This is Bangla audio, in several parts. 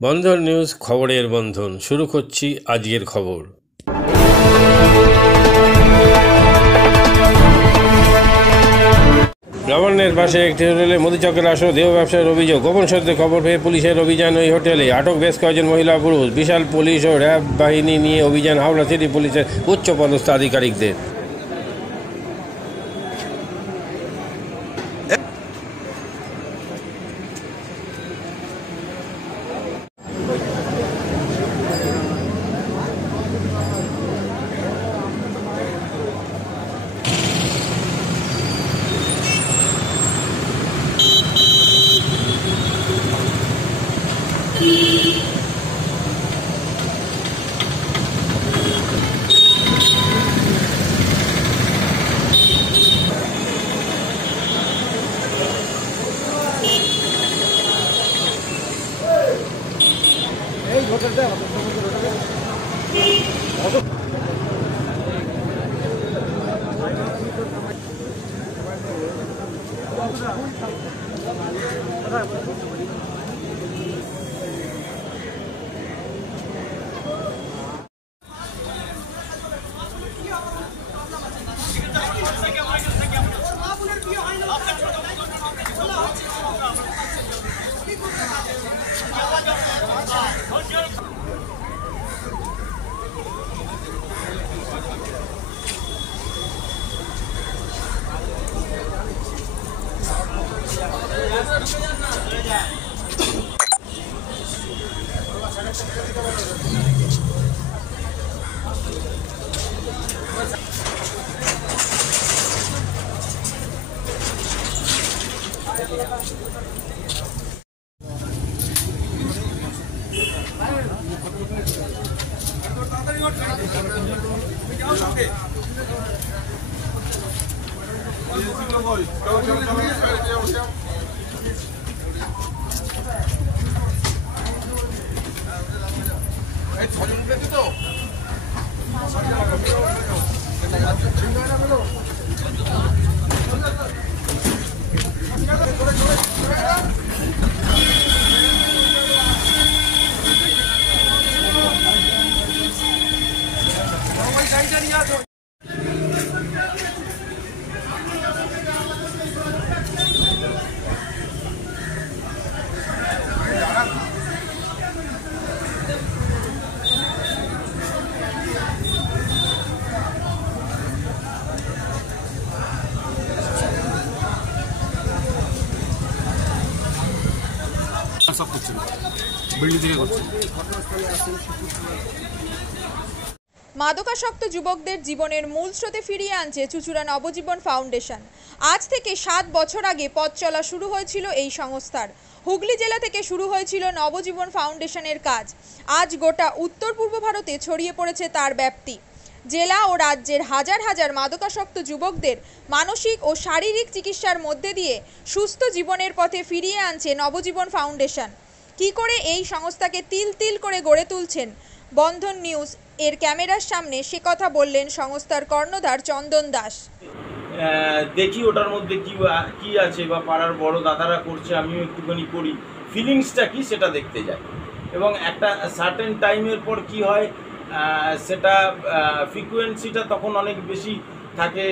বন্ধন নিউজ খবরের বন্ধন শুরু করছি আজকের খবর। নবান্নের পাশে একটি হোটেলে মধুচক্রের আসর দেহ ব্যবসার অভিযোগ। গোপন সূত্রে খবর পেয়ে পুলিশের অভিযান ওই হোটেলে। আটক বেশ কয়েকজন মহিলা পুরুষ। বিশাল পুলিশ ও র্যাব বাহিনী নিয়ে অভিযান হাওড়া সিটি পুলিশের উচ্চপদস্থ আধিকারিকদের। মাদকাসক্ত যুবকদের জীবনের মূল স্রোতে ফিরিয়ে আনছে চুঁচুড়া নবজীবন ফাউন্ডেশন। আজ থেকে 7 বছর আগে পথ চলা শুরু হয়েছিল এই সংস্থার। হুগলি জেলা থেকে শুরু হয়েছিল নবজীবন ফাউন্ডেশনের কাজ। আজ গোটা উত্তর পূর্ব ভারতে ছড়িয়ে পড়েছে তার ব্যাপ্তি। জেলা ও রাজ্যের হাজার হাজার মাদকাসক্ত যুবকদের মানসিক ও শারীরিক চিকিৎসার মধ্যে দিয়ে সুস্থ জীবনের পথে ফিরিয়ে আনছে নবজীবন ফাউন্ডেশন। কী করে এই সংস্থাকে তিল তিল করে গড়ে তুলছেন বন্ধন নিউজ এর ক্যামেরার সামনে, সে কথা বললেন সংস্থার কর্ণধার চন্দন দাস। দেখি ওটার মধ্যে কি আছে বা পাড়ার বড় দাদারা করছে, আমিও একটুখানি করি, ফিলিংসটা কি সেটা দেখতে যাই। এবং একটা সার্টেন টাইমের পর কি হয়, সেটা ফ্রিকোয়েন্সিটা তখন অনেক বেশি থাকে,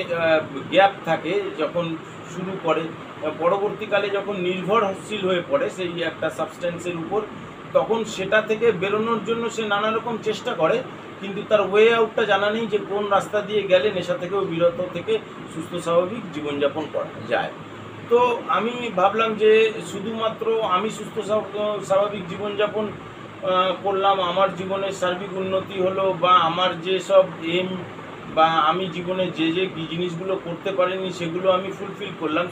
গ্যাপ থাকে যখন শুরু করে। পরবর্তীকালে যখন নির্ভরশীল হয়ে পড়ে সেই একটা সাবস্টেন্সের উপর, তখন সেটা থেকে বেরোনোর জন্য সে নানা রকম চেষ্টা করে, কিন্তু তার ওয়ে আউটটা জানা নেই যে কোন রাস্তা দিয়ে গেলে নেশা থেকেও বিরত থেকে সুস্থ স্বাভাবিক জীবনযাপন করা যায়। তো আমি ভাবলাম যে শুধুমাত্র আমি সুস্থ স্বাভাবিক জীবনযাপন করলাম, আমার জীবনের সার্বিক উন্নতি হলো, বা আমার যেসব এম বা আমি জীবনে যে জিনিসগুলো করতে পারিনি সেগুলো আমি ফুলফিল করলাম,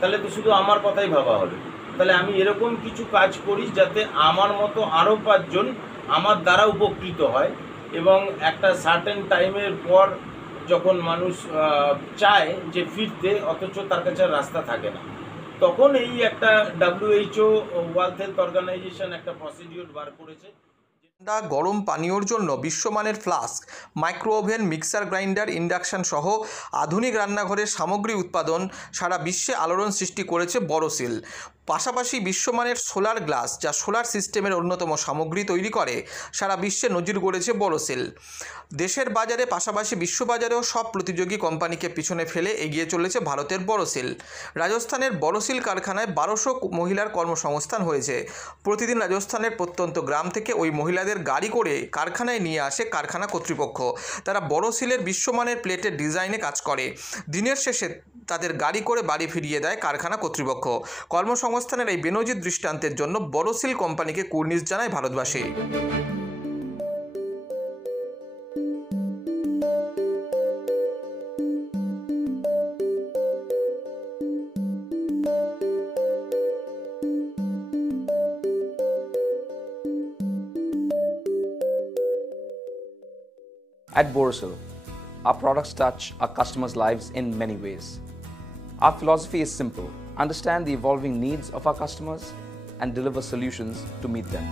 তাহলে তো শুধু আমার কথাই ভাবা হলো। তাহলে আমি এরকম কিছু কাজ করি যাতে আমার মতো আরও 5 জন আমার দ্বারা উপকৃত হয়। এবং একটা সার্টেন টাইমের পর যখন মানুষ চায় যে ফিরতে, অথচ তার কাছে রাস্তা থাকে না, তখন এই একটা WHO ওয়ার্ল্ড হেলথ অর্গানাইজেশন একটা প্রসিডিওর বার করেছে। গরম পানীয়র জন্য বিশ্বমানের flask, micro oven, mixer grinder, induction সহ আধুনিক রান্নাঘরের সামগ্রী উৎপাদন সারা বিশ্বে আলোড়ন সৃষ্টি করেছে বড়সিল। পাশাপাশি বিশ্বমানের সোলার গ্লাস, যা সোলার সিস্টেমের অন্যতম সামগ্রী তৈরি করে, সারা বিশ্বে নজির গড়েছে বোরোসিল। দেশের বাজারে পাশাপাশি বিশ্ববাজারেও সব প্রতিযোগী কোম্পানিকে পিছনে ফেলে এগিয়ে চলেছে ভারতের বোরোসিল। রাজস্থানের বোরোসিল কারখানায় 1200 মহিলার কর্মসংস্থান হয়েছে। প্রতিদিন রাজস্থানের প্রত্যন্ত গ্রাম থেকে ওই মহিলাদের গাড়ি করে কারখানায় নিয়ে আসে কারখানা কর্তৃপক্ষ। তারা বোরোসিলের বিশ্বমানের প্লেটের ডিজাইনে কাজ করে। দিনের শেষে তাদের গাড়ি করে বাড়ি ফিরিয়ে দেয় কারখানা কর্তৃপক্ষ। কর্মসংস্থানের এই বেনজির দৃষ্টান্তের জন্য বোরোসিল কোম্পানিকে কুর্নিশ জানায় ভারতবাসী। At Borosil, our products touch our customers' lives in many ways. Our philosophy is simple: understand the evolving needs of our customers and deliver solutions to meet them.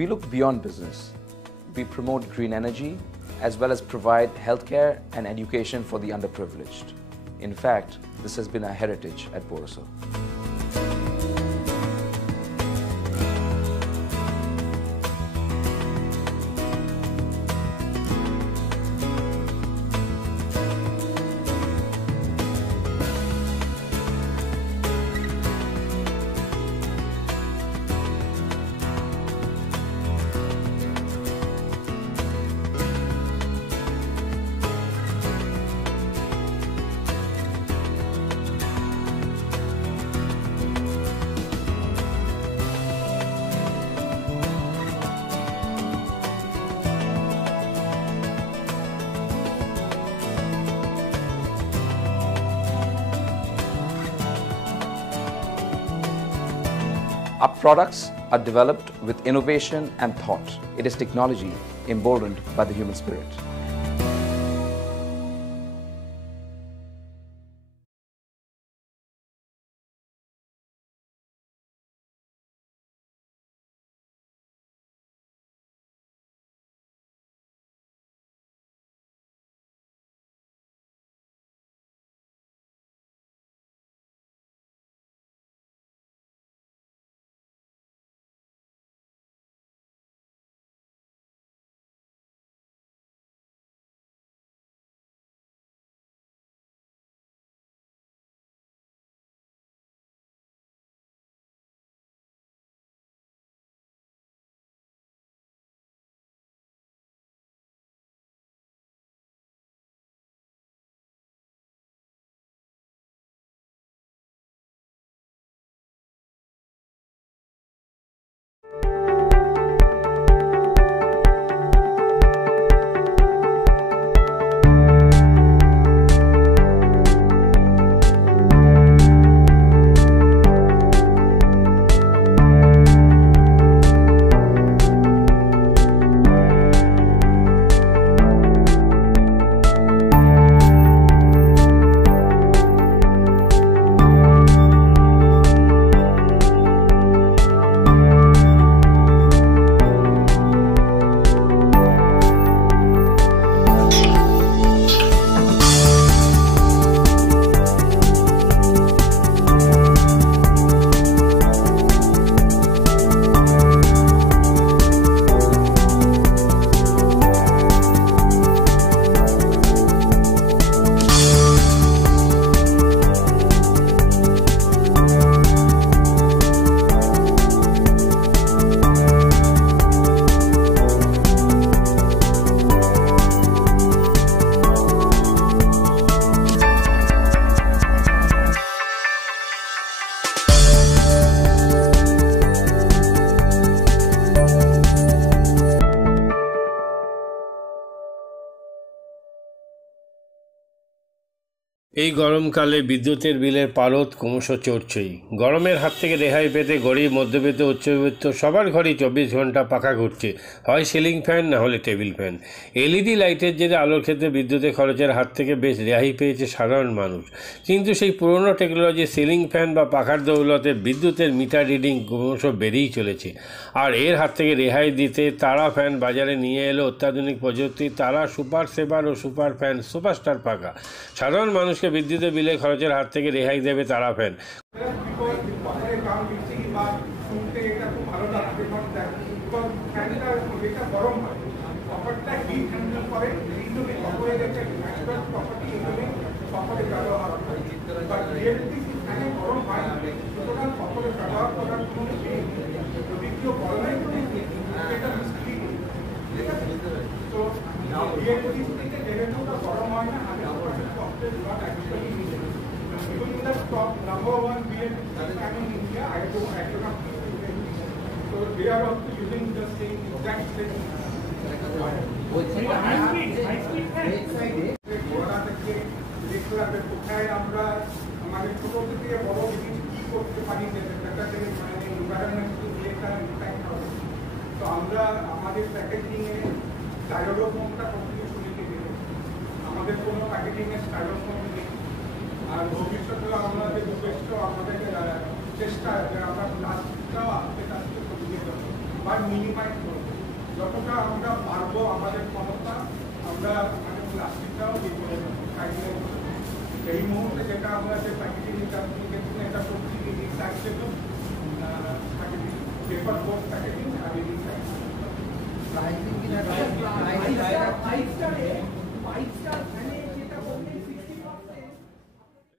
We look beyond business. We promote green energy as well as provide healthcare and education for the underprivileged. In fact, this has been our heritage at Borosil. Our products are developed with innovation and thought. It is technology emboldened by the human spirit. এই গরমকালে বিদ্যুতের বিলের পারদ ক্রমশ চড়ছেই। গরমের হাত থেকে রেহাই পেতে গরিব, মধ্যবিত্ত, উচ্চবিত্ত সবার ঘরেই 24 ঘন্টা পাখা ঘুরছে, হয় সিলিং ফ্যান না হলে টেবিল ফ্যান। এলইডি লাইটের জেরে আলোর ক্ষেত্রে বিদ্যুতের খরচের হাত থেকে বেশ রেহাই পেয়েছে সাধারণ মানুষ। কিন্তু সেই পুরনো টেকনোলজি সিলিং ফ্যান বা পাখার দৌলতে বিদ্যুতের মিটার রিডিং ক্রমশ বেড়েই চলেছে। আর এর হাত থেকে রেহাই দিতে তারা ফ্যান বাজারে নিয়ে এলো অত্যাধুনিক প্রযুক্তি তারা সুপার সেভার ও সুপার ফ্যান সুপারস্টার পাখা। সাধারণ মানুষকে বিদ্যুতের বিলের খরচের হাত থেকে রেহাই দেবে তারা fan. Number one BLDC fan in India, I don't have to. So they are also using the same exact same. কোথায় আমরা আমাদের ছোট থেকে বড় জিনিস কি করতে পারি সেটা থেকে মানে এনভায়রনমেন্ট তো আমরা আমাদের প্যাকেজিং এ স্টাইরোফোমটা কমপ্লিট শুনে গেলে আমাদের কোনো প্যাকেজিং এ স্টাইরোফোম নেই। আর ভবিষ্যতেও আমাদের উদ্দেশ্য আমাদের চেষ্টা যে আমরা প্লাস্টিকটাও আস্তে আস্তে কমিয়ে দেবো বা মিনিমাইজ করবো যতটা আমরা পারবো আমাদের ক্ষমতা আমরা মানে প্লাস্টিকটাও ইয়ে করে দেবো। এই মুহূর্তে যেটা আমরা যে প্যাকেজিং এটা করছি recycle packaging paper board packaging